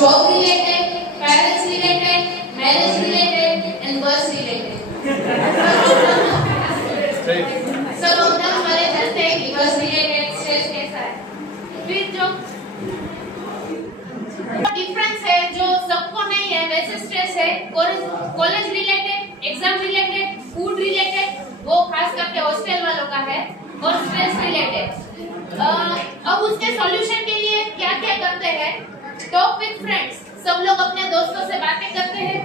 job related, parents related, marriage related, and bus related. सब अपना हमारे जानते हैं कि बस रिलेटेड स्ट्रेस कैसा है। फिर जो डिफरेंस है जो सबको नहीं है वैसे स्ट्रेस है college related, exam related, food related, वो खास करके हॉस्टल वालों का है, और स्ट्रेस रिलेटेड। अब उसके सॉल्यूशन के लिए क्या क्या करते हैं? टॉक विद फ्रेंड्स, सब लोग अपने दोस्तों से बातें करते हैं।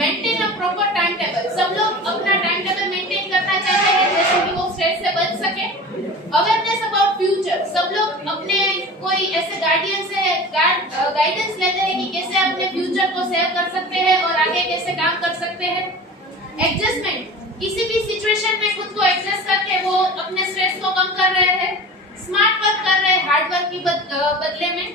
Maintain a proper time table, सब लोग अपना टाइम टेबल मेंटेन करना चाहते हैं जैसे कि वो स्ट्रेस से बच सके। अवेयरनेस अबाउट फ्यूचर, सब लोग अपने कोई ऐसे गार्डियन से गाइडेंस लेते हैं कि कैसे अपने फ्यूचर को सेव कर सकते हैं और आगे कैसे काम कर सकते हैं। एडजस्टमेंट, किसी भी सिचुएशन में खुद को एडजस्ट करके वो अपने स्ट्रेस को कम कर रहे हैं, स्मार्ट वर्क कर रहे हैं हार्ड वर्क की बदले में।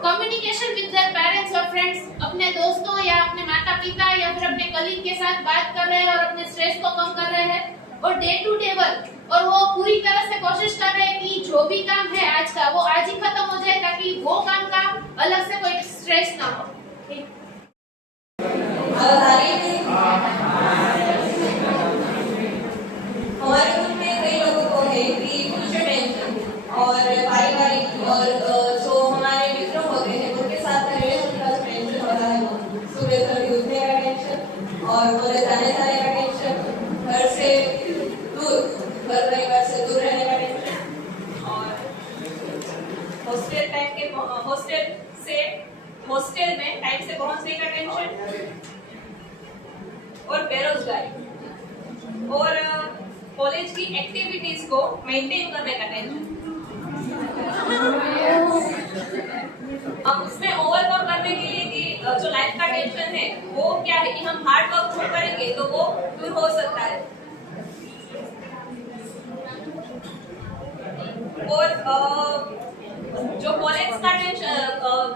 कम्युनिकेशन विद देयर पेरेंट्स और फ्रेंड्स, अपने दोस्तों या अपने माता पिता या फिर अपने कलीग के साथ बात कर रहे हैं और अपने स्ट्रेस को कम कर रहे हैं। और डे टू डे वर्क, और वो पूरी तरह से कोशिश कर रहे हैं कि जो भी काम है आज का वो आज ही खत्म हो जाए ताकि वो काम का अलग से कोई स्ट्रेस ना हो। हमारे ग्रुप में कई लोगों को है कि फ्यूचर टेंशन और पारिवारिक और जो हमारे मित्र होते हैं उनके साथ रिलेशन का टेंशन होता है। सुबह जल्दी उठने का टेंशन और कॉलेज जाने का टेंशन, घर से दूर, घर परिवार से दूर रहने का टेंशन, और हॉस्टल में टाइम से पहुंचने का टेंशन, और बेरोजगारी और कॉलेज की एक्टिविटीज को मेंटेन करने का टेंशन। अब उसमें ओवरकम करने के लिए कि जो लाइफ का टेंशन है वो क्या है कि हम हार्ड वर्क करेंगे तो वो दूर हो सकता है। और जो कॉलेज का टेंशन,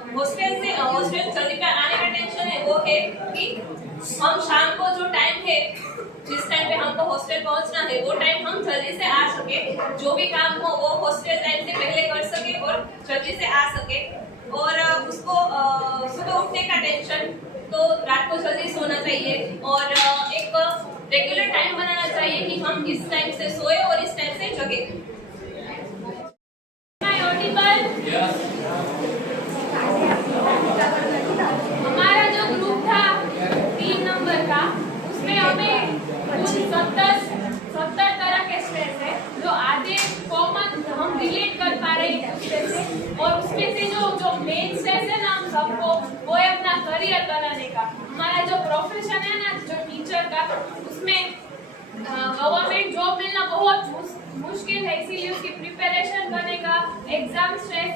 हॉस्टल जल्दी पे आने का टेंशन है वो है कि हम शाम को जो टाइम है जिस टाइम पे हमको हॉस्टल पहुंचना है वो टाइम हम जल्दी से आ सके, जो भी काम हो वो हॉस्टल टाइम से पहले कर सके और जल्दी से आ सके। और उसको सुबह उठने का टेंशन, तो रात को जल्दी सोना चाहिए और एक रेगुलर टाइम बनाना चाहिए कि हम इस टाइम से सोए और इस टाइम से जगे। हमारा जो ग्रुप था 3 नंबर का, उसमें हमें कुल 70 तरह के स्ट्रेस है जो आधे कॉमन हम रिलेट कर पा रहे हैं दूसरे से, और उसमें से जो मेन स्ट्रेस है ना हम सबको, वो है अपना करियर बनाने का। हमारा जो प्रोफेशन है ना जो टीचर का, उसमें गवर्नमेंट जॉब मिलना बहुत मुश्किल है, इसीलिए उसकी प्रिपरेशन करने का एग्जाम स्ट्रेस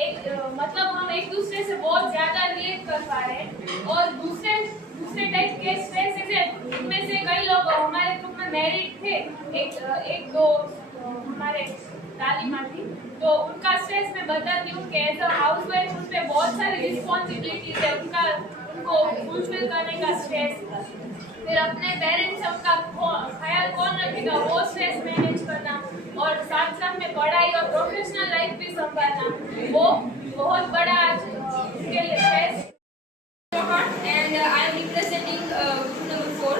मतलब हम एक दूसरे से बहुत ज्यादा रिलेट कर पा रहे हैं। और दूसरे टाइप के स्ट्रेस है, इनमें से कई लोग हमारे ग्रुप में मैरिड थे, एक दो हमारे तालीमा थी, तो उनका स्ट्रेस मैं बताती हूँ कि एज अ हाउस वाइफ उन पे बहुत सारी रिस्पॉन्सिबिलिटीज है, उनको फुलफिल करने का स्ट्रेस। फिर अपने पेरेंट्स से उनका ख्याल कौन रखेगा वो स्ट्रेस मैनेज करना, और साथ में पढ़ाई और प्रोफेशनल लाइफ भी संभालना, वो बहुत बड़ा उसके लिए stress. And I am representing group number 4।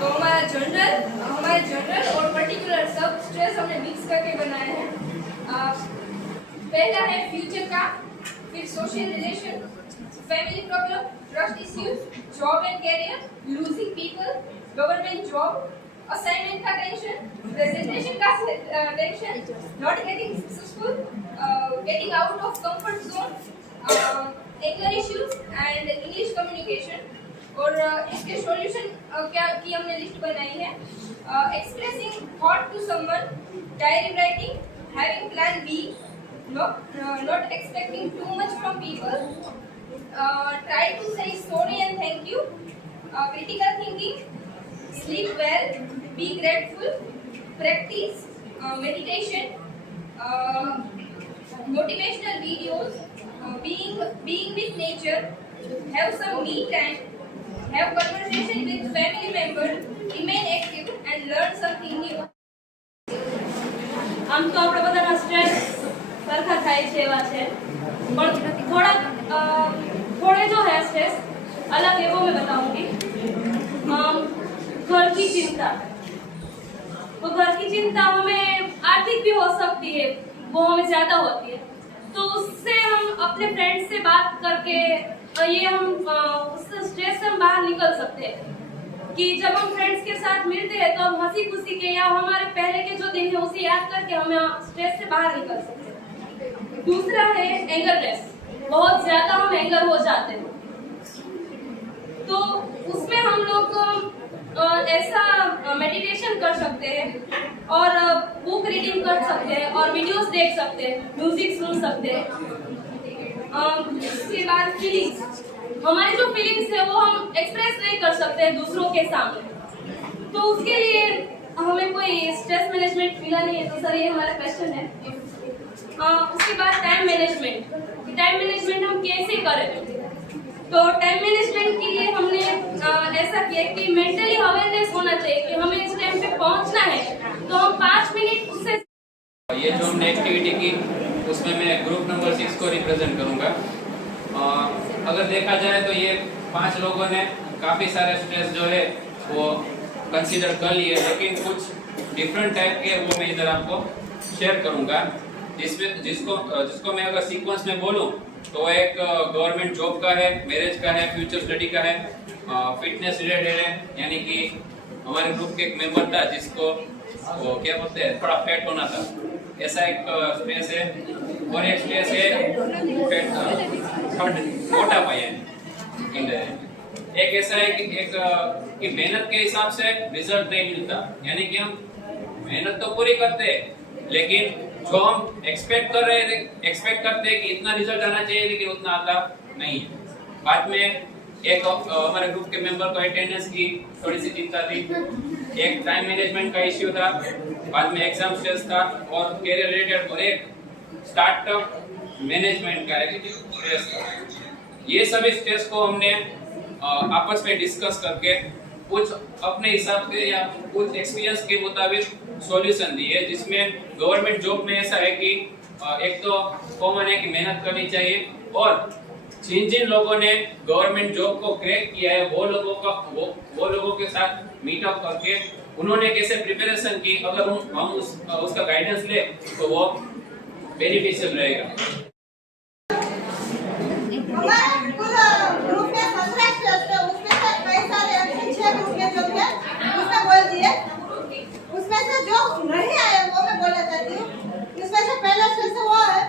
तो हमारा जनरल और पर्टिकुलर सब स्ट्रेस हमने मिक्स करके बनाए हैं। पहला है फ्यूचर का, फिर social relation, family problem, trust issues, job and career, losing people, government job, assignment का टेंशन, प्रेजेंटेशन का tension, not getting successful, getting out of comfort zone, anger issues and English communication. और इसके solution क्या की हमने list बनाई है। Expressing thought to someone, diary writing, having plan B, not expecting too much from people, try to say sorry and thank you, critical thinking, sleep well, be grateful, practice meditation, motivational videos, being with nature, have some me time, have conversation with family members, remain active and learn something new. આમ તો આપણે બધાના stress સરખા થાય છે એવા છે, પણ થોડે જો स्ट्रेस अलग है वो मैं बताऊंगी। घर की चिंता, तो घर की चिंता हमें आर्थिक भी हो सकती है, वो हमें ज्यादा होती है, तो उससे हम अपने फ्रेंड से बात करके ये हम उस स्ट्रेस से हम बाहर निकल सकते हैं। कि जब हम फ्रेंड्स के साथ मिलते हैं तो हम हंसी खुशी के या हमारे पहले के जो दिन है उसे याद करके हम स्ट्रेस से बाहर निकल सकते हैं। दूसरा है एंगरनेस, बहुत ज्यादा हम एंगर हो जाते हैं, तो उसमें हम लोग ऐसा मेडिटेशन कर सकते हैं और बुक रीडिंग कर सकते हैं और वीडियोस देख सकते हैं, म्यूजिक सुन सकते हैं। इसके बाद फीलिंग्स, हमारी जो फीलिंग्स है वो हम एक्सप्रेस नहीं कर सकते हैं दूसरों के सामने, तो उसके लिए हमें कोई स्ट्रेस मैनेजमेंट मिला नहीं है। तो सर ये हमारा क्वेश्चन है। उसके बाद टाइम मैनेजमेंट, टाइम मैनेजमेंट हम कैसे करें? तो टाइम मैनेजमेंट के लिए हमने ऐसा किया कि मेंटली अवेयरनेस होना चाहिए कि हमें इस टाइम पे पहुंचना है, तो हम 5 मिनट उससे। ये जो हमने एक्टिविटी की उसमें मैं ग्रुप नंबर 6 को रिप्रेजेंट करूंगा। अगर देखा जाए तो ये 5 लोगों ने काफ़ी सारे स्ट्रेस जो है वो कंसीडर कर लिए, लेकिन कुछ डिफरेंट टाइप के वो मैं इधर आपको शेयर करूंगा, जिसको मैं अगर सीक्वेंस में बोलूं तो एक गवर्नमेंट जॉब का है, मैरिज का है, फ्यूचर स्टडी का है, फिटनेस रिलेटेड है, यानी कि हमारे ग्रुप के एक मेंबर था जिसको वो क्या बोलते हैं थोड़ा फैट होना था, ऐसा एक स्ट्रेस है। और एक स्ट्रेस है फैट मोटापा है। एक ऐसा है कि मेहनत के हिसाब से रिजल्ट नहीं मिलता, यानी कि हम मेहनत तो पूरी करते हैं लेकिन जो हम एक्सपेक्ट करते हैं कि इतना रिजल्ट आना चाहिए लेकिन उतना आता नहीं है। बाद में एक हमारे ग्रुप के मेंबर को अटेंडेंस की थोड़ी सी चिंता थी, एक टाइम मैनेजमेंट का इश्यू था, बाद में एग्जाम स्ट्रेस था और कैरियर रिलेटेड, और एक स्टार्टअप मैनेजमेंट का स्ट्रेस था। ये सभी स्ट्रेस को हमने आपस में डिस्कस करके कुछ अपने हिसाब से या कुछ एक्सपीरियंस के मुताबिक सॉल्यूशन दिए, जिसमें गवर्नमेंट जॉब में ऐसा है कि एक तो कॉमन है कि मेहनत करनी चाहिए, और जिन लोगों ने गवर्नमेंट जॉब को क्रैक किया है वो लोगों के साथ मीटअप करके उन्होंने कैसे प्रिपरेशन की, अगर हम उसका गाइडेंस ले तो वो बेनिफिशियल रहेगा। उसमें से जो नहीं आया वो मैं बोलना चाहती हूँ। इसमें से पहला स्टेज वो है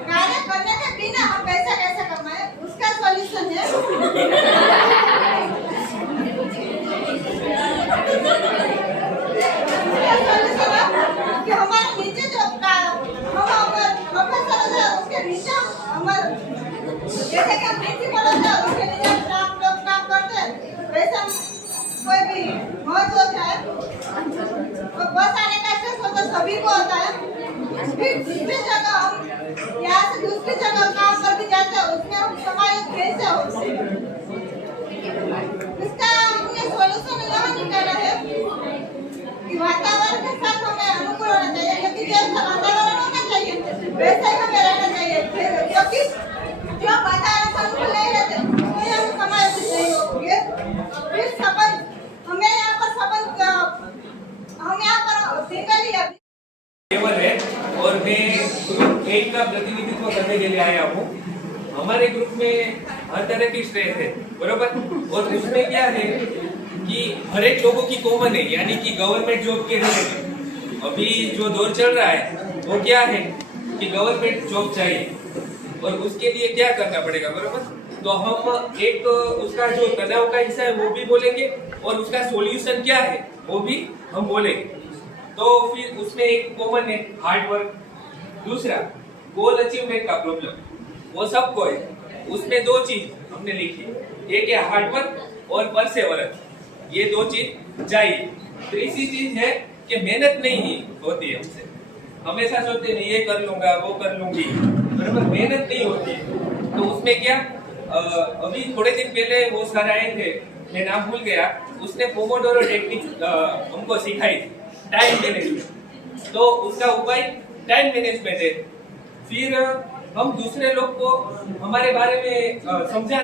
कार्य करने के बिना हम पैसा कैसे कमाएं, उसका सॉल्यूशन है कि हमारे नीचे जो प्रोफेसर है उसके नीचे हमारे जैसे कि प्रिंसिपल होता है उसके नीचे स्टाफ लोग काम करते हैं, वैसे कोई भी महत्व है तो बस आने का स्ट्रेस होता सभी को होता है। फिर दूसरी जगह हम यहाँ से दूसरी जगह काम करके जाते हैं, उसमें हम समायोजित कैसे हो, इसका हमने सॉल्यूशन यहाँ निकाला है कि वातावरण के साथ हमें अनुकूल होना चाहिए, क्योंकि जैसा वातावरण होना चाहिए वैसा ही हमें रहना चाहिए, क्योंकि जो वातावरण से अनुकूल नहीं रहते उसमें हम समायोजित नहीं होंगे। फिर संबंध हमें यहाँ पर हम यहाँ पर सिंगल है और मैं ग्रुप 8 का प्रतिनिधित्व करने के लिए आया हूँ। हमारे ग्रुप में हर तरह की स्ट्रेस है, बरोबर, और उसमें क्या है कि हर एक लोगों की कॉमन है, यानी कि गवर्नमेंट जॉब के रिलेटेड अभी जो दौर चल रहा है वो क्या है कि गवर्नमेंट जॉब चाहिए, और उसके लिए क्या करना पड़ेगा, बरोबर। तो हम एक उसका जो तनाव का हिस्सा है वो भी बोलेंगे और उसका सॉल्यूशन क्या है वो भी हम बोलेंगे। तो फिर उसमें एक कॉमन है हार्ड वर्क, दूसरा गोल अचीवमेंट का प्रॉब्लम, वो सबको है। उसमें 2 चीज हमने लिखी, एक है हार्ड वर्क और परसेवरेंस, ये 2 चीज चाहिए। तीसरी चीज है कि मेहनत नहीं होती है हमसे, हमेशा सोचते नहीं ये कर लूंगा वो कर लूंगी, बराबर, मेहनत नहीं होती है। तो उसमें क्या अभी थोड़े दिन पहले वो सर आए थे, मैं नाम भूल गया, उसने पोमोडोरो टेक्निक हमको सिखाई थी, टाइम मैनेजमेंट। तो उसका उपाय टाइम मैनेजमेंट है। फिर हम दूसरे लोग को हमारे बारे में समझा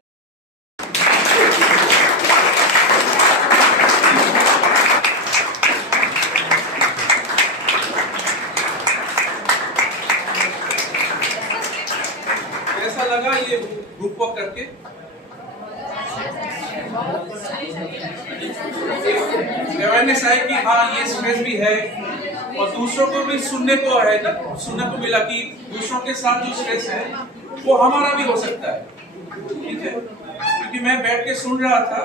अवेयरनेस आए कि हाँ ये स्ट्रेस भी है, और दूसरों को भी सुनने को है ना, सुनने को मिला कि दूसरों के साथ जो स्ट्रेस है वो हमारा भी हो सकता है, ठीक है। क्योंकि मैं बैठ के सुन रहा था,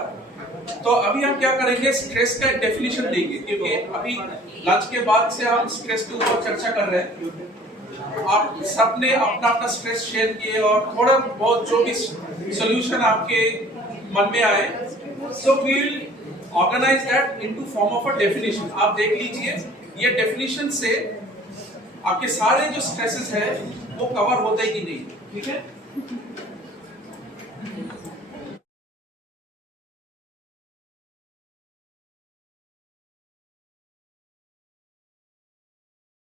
तो अभी हम क्या करेंगे, स्ट्रेस का डेफिनेशन देंगे, क्योंकि अभी लंच के बाद से हम स्ट्रेस के ऊपर चर्चा कर रहे हैं। आप सबने अपना अपना स्ट्रेस शेयर किए और थोड़ा बहुत जो भी सॉल्यूशन आपके मन में आए, so we will organize that into form of a definition. आप देख लीजिए, ये डेफिनेशन से आपके सारे जो स्ट्रेसेस है वो कवर होते ही नहीं, ठीक है।